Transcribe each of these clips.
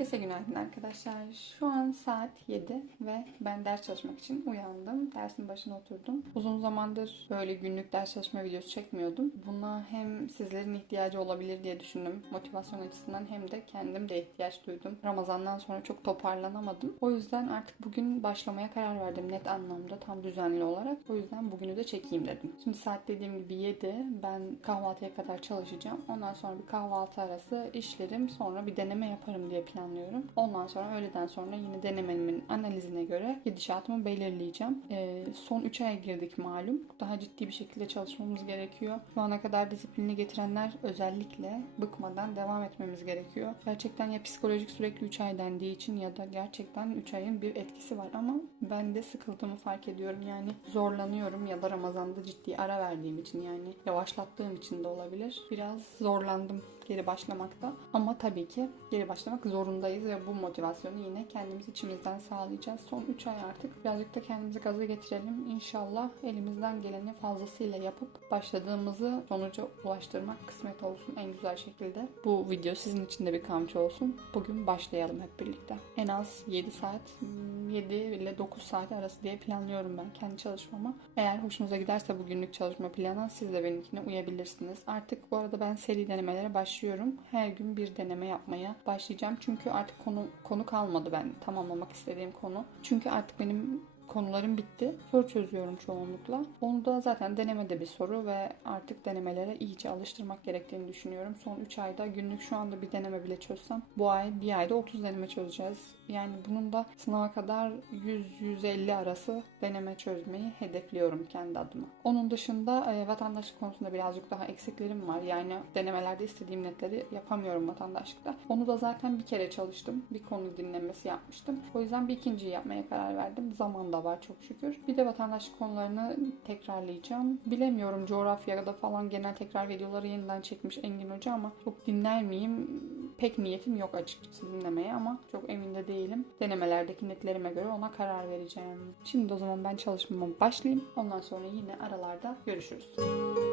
Herkese günaydın arkadaşlar. Şu an saat 7 ve ben ders çalışmak için uyandım. Dersin başına oturdum. Uzun zamandır böyle günlük ders çalışma videosu çekmiyordum. Buna hem sizlerin ihtiyacı olabilir diye düşündüm. Motivasyon açısından hem de kendim de ihtiyaç duydum. Ramazandan sonra çok toparlanamadım. O yüzden artık bugün başlamaya karar verdim net anlamda tam düzenli olarak. O yüzden bugünü de çekeyim dedim. Şimdi saat dediğim gibi 7. Ben kahvaltıya kadar çalışacağım. Ondan sonra bir kahvaltı arası işlerim. Sonra bir deneme yaparım diye planlıyorum. Ondan sonra öğleden sonra yine denememin analizine göre gidişatımı belirleyeceğim. Ee, son 3 aya girdik malum. Daha ciddi bir şekilde çalışmamız gerekiyor. Şu ana kadar disiplini getirenler özellikle bıkmadan devam etmemiz gerekiyor. Gerçekten ya psikolojik sürekli 3 ay dendiği için ya da gerçekten 3 ayın bir etkisi var ama ben de sıkıldığımı fark ediyorum. Yani zorlanıyorum ya da Ramazan'da ciddi ara verdiğim için yani yavaşlattığım için de olabilir. Biraz zorlandım geri başlamakta. Ama tabii ki geri başlamak zorundayız ve bu motivasyonu yine kendimiz içimizden sağlayacağız. Son 3 ay artık birazcık da kendimizi gaza getirelim. İnşallah elimizden geleni fazlasıyla yapıp başladığımızı sonuca ulaştırmak kısmet olsun en güzel şekilde. Bu video sizin için de bir kamçı olsun. Bugün başlayalım hep birlikte. En az 7 saat, 7 ile 9 saat arası diye planlıyorum ben kendi çalışmamı. Eğer hoşunuza giderse bu günlük çalışma planı siz de benimkine uyabilirsiniz. Artık bu arada ben seri denemelere başlıyorum. Her gün bir deneme yapmaya başlayacağım. Çünkü artık konu konu kalmadı ben tamamlamak istediğim konu. Çünkü artık benim konularım bitti. Soru çözüyorum çoğunlukla. Onu da zaten denemede bir soru ve artık denemelere iyice alıştırmak gerektiğini düşünüyorum. Son 3 ayda günlük şu anda bir deneme bile çözsem bu ay bir ayda 30 deneme çözeceğiz. Yani bunun da sınava kadar 100-150 arası deneme çözmeyi hedefliyorum kendi adıma. Onun dışında e, vatandaşlık konusunda birazcık daha eksiklerim var. Yani denemelerde istediğim netleri yapamıyorum vatandaşlıkta. Onu da zaten bir kere çalıştım. Bir konu dinlemesi yapmıştım. O yüzden bir ikinciyi yapmaya karar verdim. Zaman da var çok şükür. Bir de vatandaşlık konularını tekrarlayacağım. Bilemiyorum coğrafyada falan genel tekrar videoları yeniden çekmiş Engin Hoca ama çok dinler miyim? Pek niyetim yok açıkçası dinlemeye ama çok emin de değilim. Denemelerdeki netlerime göre ona karar vereceğim. Şimdi o zaman ben çalışmama başlayayım. Ondan sonra yine aralarda görüşürüz. Evet,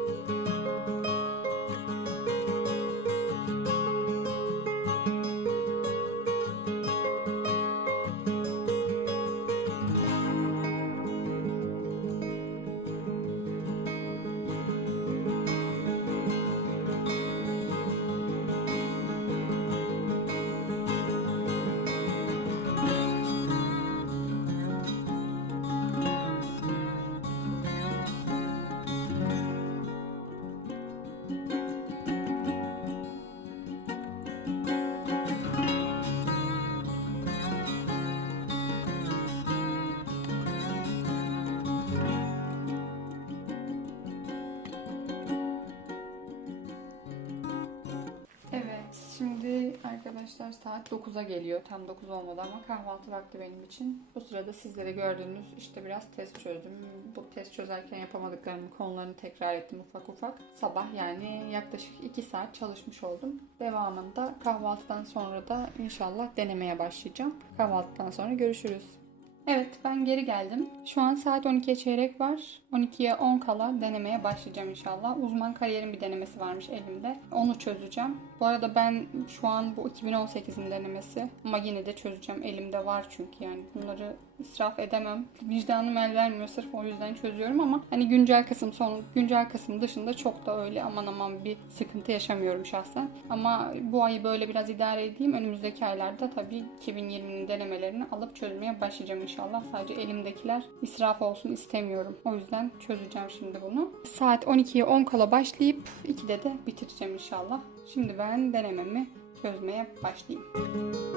arkadaşlar saat 9'a geliyor. Tam 9 olmadı ama kahvaltı vakti benim için. Bu sırada sizlere gördüğünüz işte biraz test çözdüm. Bu test çözerken yapamadıklarımın konularını tekrar ettim ufak ufak. Sabah yani yaklaşık 2 saat çalışmış oldum. Devamında kahvaltıdan sonra da inşallah denemeye başlayacağım. Kahvaltıdan sonra görüşürüz. Evet ben geri geldim. Şu an saat 12'ye çeyrek var. 12'ye 10 kala denemeye başlayacağım inşallah. Uzman kariyerin bir denemesi varmış elimde. Onu çözeceğim. Bu arada ben şu an bu 2018'in denemesi ama yine de çözeceğim. Elimde var çünkü yani bunları israf edemem. Vicdanım el vermiyor sırf o yüzden çözüyorum ama hani güncel kısım son güncel kısım dışında çok da öyle aman aman bir sıkıntı yaşamıyorum şahsen. Ama bu ayı böyle biraz idare edeyim. Önümüzdeki aylarda tabii 2020'nin denemelerini alıp çözmeye başlayacağım inşallah. Sadece elimdekiler israf olsun istemiyorum. O yüzden çözeceğim şimdi bunu. Saat 12'ye 10 kala başlayıp 2'de de bitireceğim inşallah. Şimdi ben denememi çözmeye başlayayım.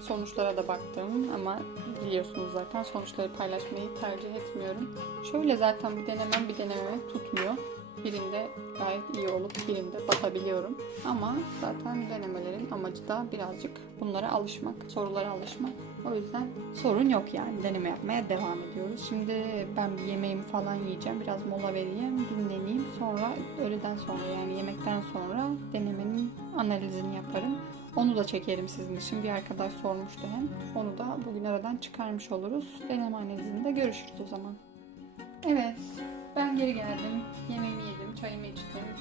Sonuçlara da baktım ama biliyorsunuz zaten sonuçları paylaşmayı tercih etmiyorum. Şöyle zaten bir denemem bir denememe tutmuyor. Birinde gayet iyi olup birinde batabiliyorum. Ama zaten denemelerin amacı da birazcık bunlara alışmak, sorulara alışmak. O yüzden sorun yok yani. Deneme yapmaya devam ediyoruz. Şimdi ben bir yemeğimi falan yiyeceğim. Biraz mola vereyim, dinleneyim. Sonra öğleden sonra yani yemekten sonra denemenin analizini yaparım. Onu da çekerim sizin için. Bir arkadaş sormuştu hem. Onu da bugün aradan çıkarmış oluruz. Deneme analizinde görüşürüz o zaman. Evet, ben geri geldim. Yemeğimi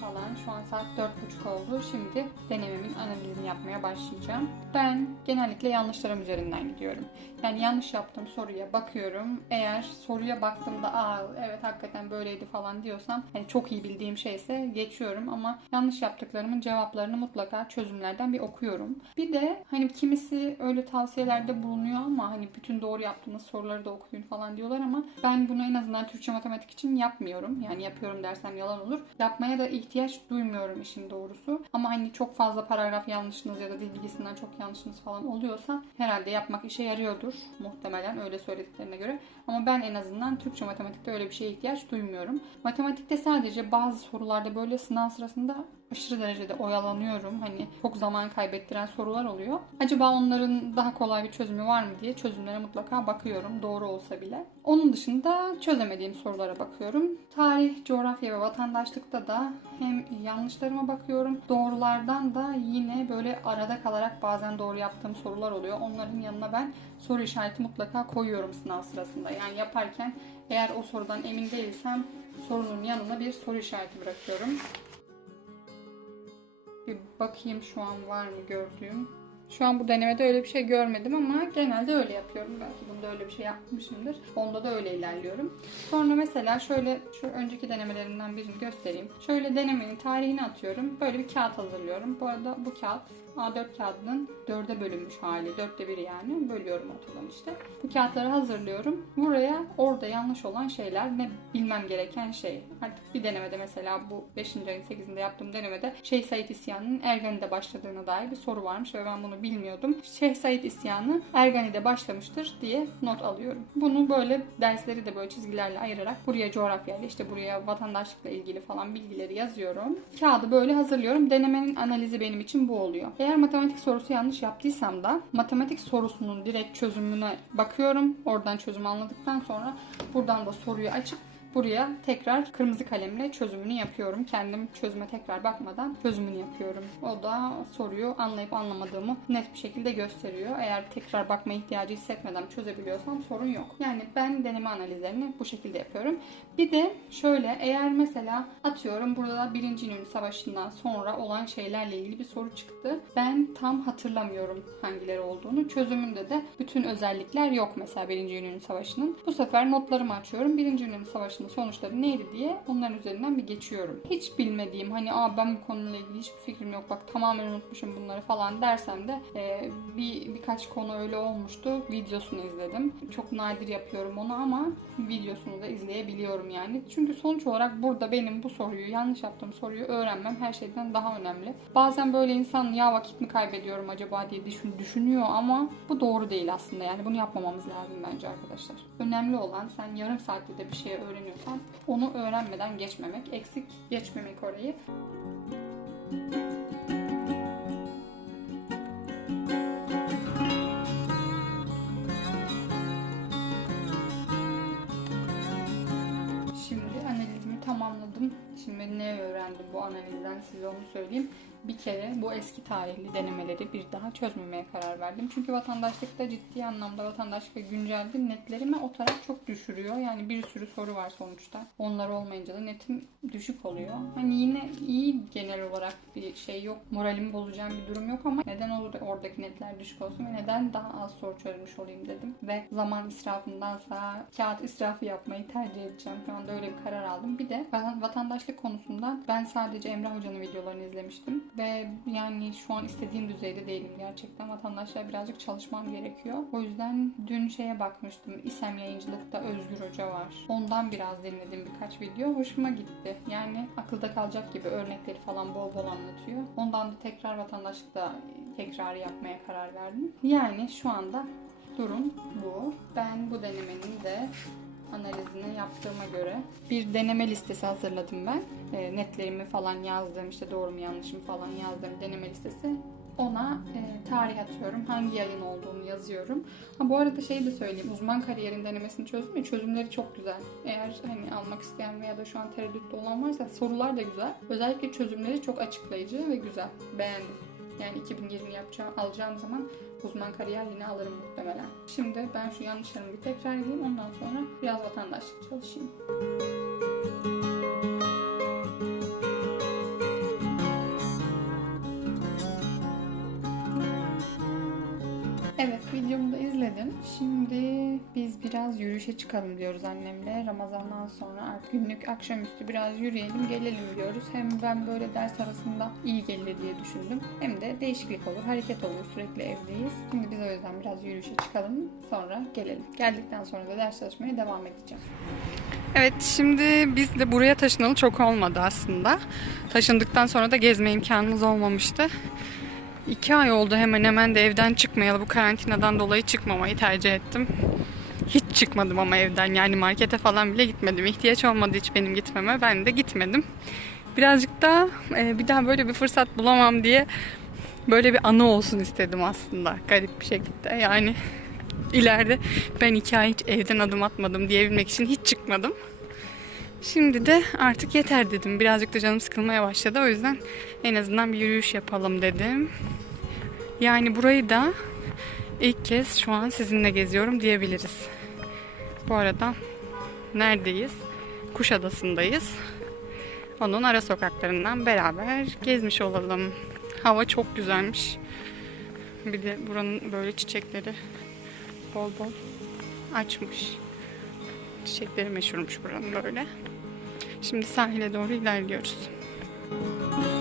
falan. Şu an saat 4.30 oldu. Şimdi denememin analizini yapmaya başlayacağım. Ben genellikle yanlışlarım üzerinden gidiyorum. Yani yanlış yaptığım soruya bakıyorum. Eğer soruya baktığımda aa evet hakikaten böyleydi falan diyorsam hani çok iyi bildiğim şeyse geçiyorum ama yanlış yaptıklarımın cevaplarını mutlaka çözümlerden bir okuyorum. Bir de hani kimisi öyle tavsiyelerde bulunuyor ama hani bütün doğru yaptığınız soruları da okuyun falan diyorlar ama ben bunu en azından Türkçe matematik için yapmıyorum. Yani yapıyorum dersem yalan olur. Yapmaya da ihtiyaç duymuyorum işin doğrusu. Ama hani çok fazla paragraf yanlışınız ya da dil bilgisinden çok yanlışınız falan oluyorsa herhalde yapmak işe yarıyordur. Muhtemelen öyle söylediklerine göre. Ama ben en azından Türkçe matematikte öyle bir şeye ihtiyaç duymuyorum. Matematikte sadece bazı sorularda böyle sınav sırasında aşırı derecede oyalanıyorum. Hani çok zaman kaybettiren sorular oluyor. Acaba onların daha kolay bir çözümü var mı diye çözümlere mutlaka bakıyorum. Doğru olsa bile. Onun dışında çözemediğim sorulara bakıyorum. Tarih, coğrafya ve vatandaşlıkta da hem yanlışlarıma bakıyorum. Doğrulardan da yine böyle arada kalarak bazen doğru yaptığım sorular oluyor. Onların yanına ben soru işareti mutlaka koyuyorum sınav sırasında. Yani yaparken eğer o sorudan emin değilsem sorunun yanına bir soru işareti bırakıyorum. Bir bakayım şu an var mı gördüğüm. Şu an bu denemede öyle bir şey görmedim ama genelde öyle yapıyorum. Belki bunda öyle bir şey yapmışımdır. Onda da öyle ilerliyorum. Sonra mesela şöyle şu önceki denemelerimden birini göstereyim. Şöyle denemenin tarihini atıyorum. Böyle bir kağıt hazırlıyorum. Bu arada bu kağıt A4 kağıdının dörde bölünmüş hali. Dörtte biri yani. Bölüyorum ortadan işte. Bu kağıtları hazırlıyorum. Buraya orada yanlış olan şeyler ne bilmem gereken şey. Artık bir denemede mesela bu 5. ayın 8'inde yaptığım denemede Şeyh Said isyanının Ergani'de başladığına dair bir soru varmış ve ben bunu bilmiyordum. Şeyh isyanı Ergani'de başlamıştır diye not alıyorum. Bunu böyle dersleri de böyle çizgilerle ayırarak buraya coğrafyayla işte buraya vatandaşlıkla ilgili falan bilgileri yazıyorum. Kağıdı böyle hazırlıyorum. Denemenin analizi benim için bu oluyor. Eğer matematik sorusu yanlış yaptıysam da matematik sorusunun direkt çözümüne bakıyorum. Oradan çözümü anladıktan sonra buradan da soruyu açıp Buraya tekrar kırmızı kalemle çözümünü yapıyorum. Kendim çözüme tekrar bakmadan çözümünü yapıyorum. O da soruyu anlayıp anlamadığımı net bir şekilde gösteriyor. Eğer tekrar bakma ihtiyacı hissetmeden çözebiliyorsam sorun yok. Yani ben deneme analizlerini bu şekilde yapıyorum. Bir de şöyle eğer mesela atıyorum burada Birinci İnönü Savaşı'ndan sonra olan şeylerle ilgili bir soru çıktı. Ben tam hatırlamıyorum hangileri olduğunu. Çözümünde de bütün özellikler yok mesela Birinci İnönü Savaşı'nın. Bu sefer notlarımı açıyorum. Birinci İnönü Savaşı savaşının sonuçları neydi diye onların üzerinden bir geçiyorum. Hiç bilmediğim hani aa ben bu konuyla ilgili hiçbir fikrim yok bak tamamen unutmuşum bunları falan dersem de e, bir birkaç konu öyle olmuştu. Videosunu izledim. Çok nadir yapıyorum onu ama videosunu da izleyebiliyorum yani. Çünkü sonuç olarak burada benim bu soruyu yanlış yaptığım soruyu öğrenmem her şeyden daha önemli. Bazen böyle insan ya vakit mi kaybediyorum acaba diye düşün, düşünüyor ama bu doğru değil aslında. Yani bunu yapmamamız lazım bence arkadaşlar. Önemli olan sen yarım saatte de bir şey öğreniyorsan onu öğrenmeden geçmemek, eksik geçmemek orayı. Şimdi analizimi tamamladım. Şimdi ne öğrendim bu analizden size onu söyleyeyim. Bir kere bu eski tarihli denemeleri bir daha çözmemeye karar verdim. Çünkü vatandaşlıkta ciddi anlamda vatandaşlık ve günceldir. Netlerimi o taraf çok düşürüyor. Yani bir sürü soru var sonuçta. Onlar olmayınca da netim düşük oluyor. Hani yine iyi genel olarak bir şey yok. Moralimi bozacağım bir durum yok ama neden olur da oradaki netler düşük olsun ve neden daha az soru çözmüş olayım dedim. Ve zaman israfındansa kağıt israfı yapmayı tercih edeceğim. Şu anda öyle bir karar aldım. Bir de vatan- vatandaşlık konusunda ben sadece Emre Hoca'nın videolarını izlemiştim. Ve yani şu an istediğim düzeyde değilim gerçekten. Vatandaşlar birazcık çalışmam gerekiyor. O yüzden dün şeye bakmıştım. İSEM yayıncılıkta Özgür Hoca var. Ondan biraz dinledim birkaç video. Hoşuma gitti. Yani akılda kalacak gibi örnekleri falan bol bol anlatıyor. Ondan da tekrar vatandaşlıkta tekrar yapmaya karar verdim. Yani şu anda durum bu. Ben bu denemenin de analizini yaptığıma göre bir deneme listesi hazırladım ben. E, netlerimi falan yazdım, işte doğru mu yanlış mı falan yazdığım deneme listesi. Ona e, tarih atıyorum, hangi yayın olduğunu yazıyorum. Ha, bu arada şeyi de söyleyeyim, uzman kariyerin denemesini çözdüm ya, çözümleri çok güzel. Eğer hani almak isteyen veya da şu an tereddütte olan varsa sorular da güzel. Özellikle çözümleri çok açıklayıcı ve güzel. Beğendim. Yani 2020 yapacağım, alacağım zaman uzman kariyer yine alırım muhtemelen. Şimdi ben şu yanlışlarımı bir tekrar edeyim. Ondan sonra biraz vatandaşlık çalışayım. Evet videomu da izledim. Şimdi biz biraz yürüyüşe çıkalım diyoruz annemle. Ramazandan sonra artık günlük akşamüstü biraz yürüyelim gelelim diyoruz. Hem ben böyle ders arasında iyi gelir diye düşündüm. Hem de değişiklik olur, hareket olur. Sürekli evdeyiz. Şimdi biz o yüzden biraz yürüyüşe çıkalım. Sonra gelelim. Geldikten sonra da ders çalışmaya devam edeceğim. Evet şimdi biz de buraya taşınalı çok olmadı aslında. Taşındıktan sonra da gezme imkanımız olmamıştı. İki ay oldu hemen hemen de evden çıkmayalı. Bu karantinadan dolayı çıkmamayı tercih ettim. Çıkmadım ama evden yani markete falan bile gitmedim. İhtiyaç olmadı hiç benim gitmeme. Ben de gitmedim. Birazcık da e, bir daha böyle bir fırsat bulamam diye böyle bir anı olsun istedim aslında garip bir şekilde. Yani ileride ben iki ay hiç evden adım atmadım diyebilmek için hiç çıkmadım. Şimdi de artık yeter dedim. Birazcık da canım sıkılmaya başladı. O yüzden en azından bir yürüyüş yapalım dedim. Yani burayı da ilk kez şu an sizinle geziyorum diyebiliriz. Bu arada neredeyiz? Kuşadası'ndayız. Onun ara sokaklarından beraber gezmiş olalım. Hava çok güzelmiş. Bir de buranın böyle çiçekleri bol bol açmış. Çiçekleri meşhurmuş buranın böyle. Şimdi sahile doğru ilerliyoruz. Ben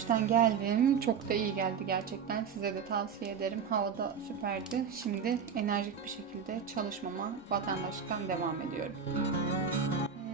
yürüyüşten geldim. Çok da iyi geldi gerçekten. Size de tavsiye ederim. Hava da süperdi. Şimdi enerjik bir şekilde çalışmama, vatandaşlıktan devam ediyorum.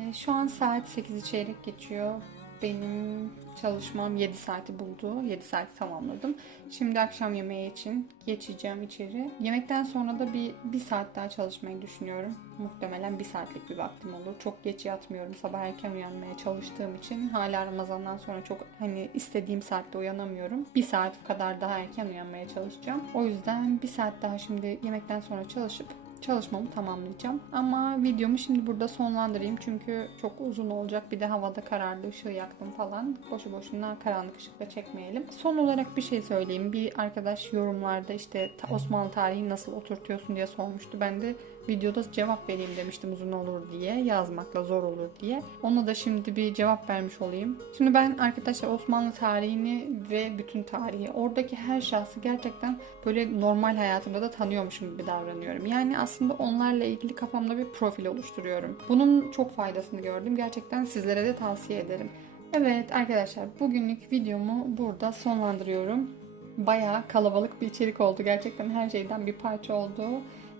Ee, şu an saat 8'i çeyrek geçiyor. Benim çalışmam 7 saati buldu. 7 saati tamamladım. Şimdi akşam yemeği için geçeceğim içeri. Yemekten sonra da bir, bir saat daha çalışmayı düşünüyorum. Muhtemelen bir saatlik bir vaktim olur. Çok geç yatmıyorum. Sabah erken uyanmaya çalıştığım için hala Ramazan'dan sonra çok hani istediğim saatte uyanamıyorum. Bir saat kadar daha erken uyanmaya çalışacağım. O yüzden bir saat daha şimdi yemekten sonra çalışıp çalışmamı tamamlayacağım. Ama videomu şimdi burada sonlandırayım çünkü çok uzun olacak. Bir de havada karardı, ışığı yaktım falan. Boşu boşuna karanlık ışıkta çekmeyelim. Son olarak bir şey söyleyeyim. Bir arkadaş yorumlarda işte Osmanlı tarihini nasıl oturtuyorsun diye sormuştu. Ben de videoda cevap vereyim demiştim uzun olur diye. Yazmakla zor olur diye. Ona da şimdi bir cevap vermiş olayım. Şimdi ben arkadaşlar Osmanlı tarihini ve bütün tarihi oradaki her şahsı gerçekten böyle normal hayatımda da tanıyormuşum gibi davranıyorum. Yani aslında onlarla ilgili kafamda bir profil oluşturuyorum. Bunun çok faydasını gördüm. Gerçekten sizlere de tavsiye ederim. Evet arkadaşlar bugünlük videomu burada sonlandırıyorum. Bayağı kalabalık bir içerik oldu. Gerçekten her şeyden bir parça oldu.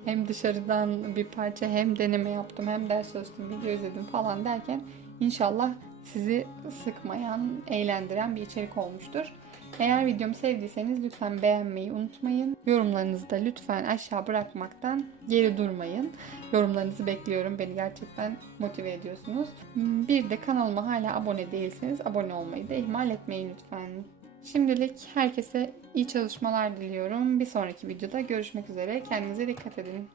Hem dışarıdan bir parça hem deneme yaptım hem ders çalıştım, video izledim falan derken inşallah sizi sıkmayan, eğlendiren bir içerik olmuştur. Eğer videomu sevdiyseniz lütfen beğenmeyi unutmayın. Yorumlarınızı da lütfen aşağı bırakmaktan geri durmayın. Yorumlarınızı bekliyorum. Beni gerçekten motive ediyorsunuz. Bir de kanalıma hala abone değilseniz abone olmayı da ihmal etmeyin lütfen. Şimdilik herkese iyi çalışmalar diliyorum. Bir sonraki videoda görüşmek üzere. Kendinize dikkat edin.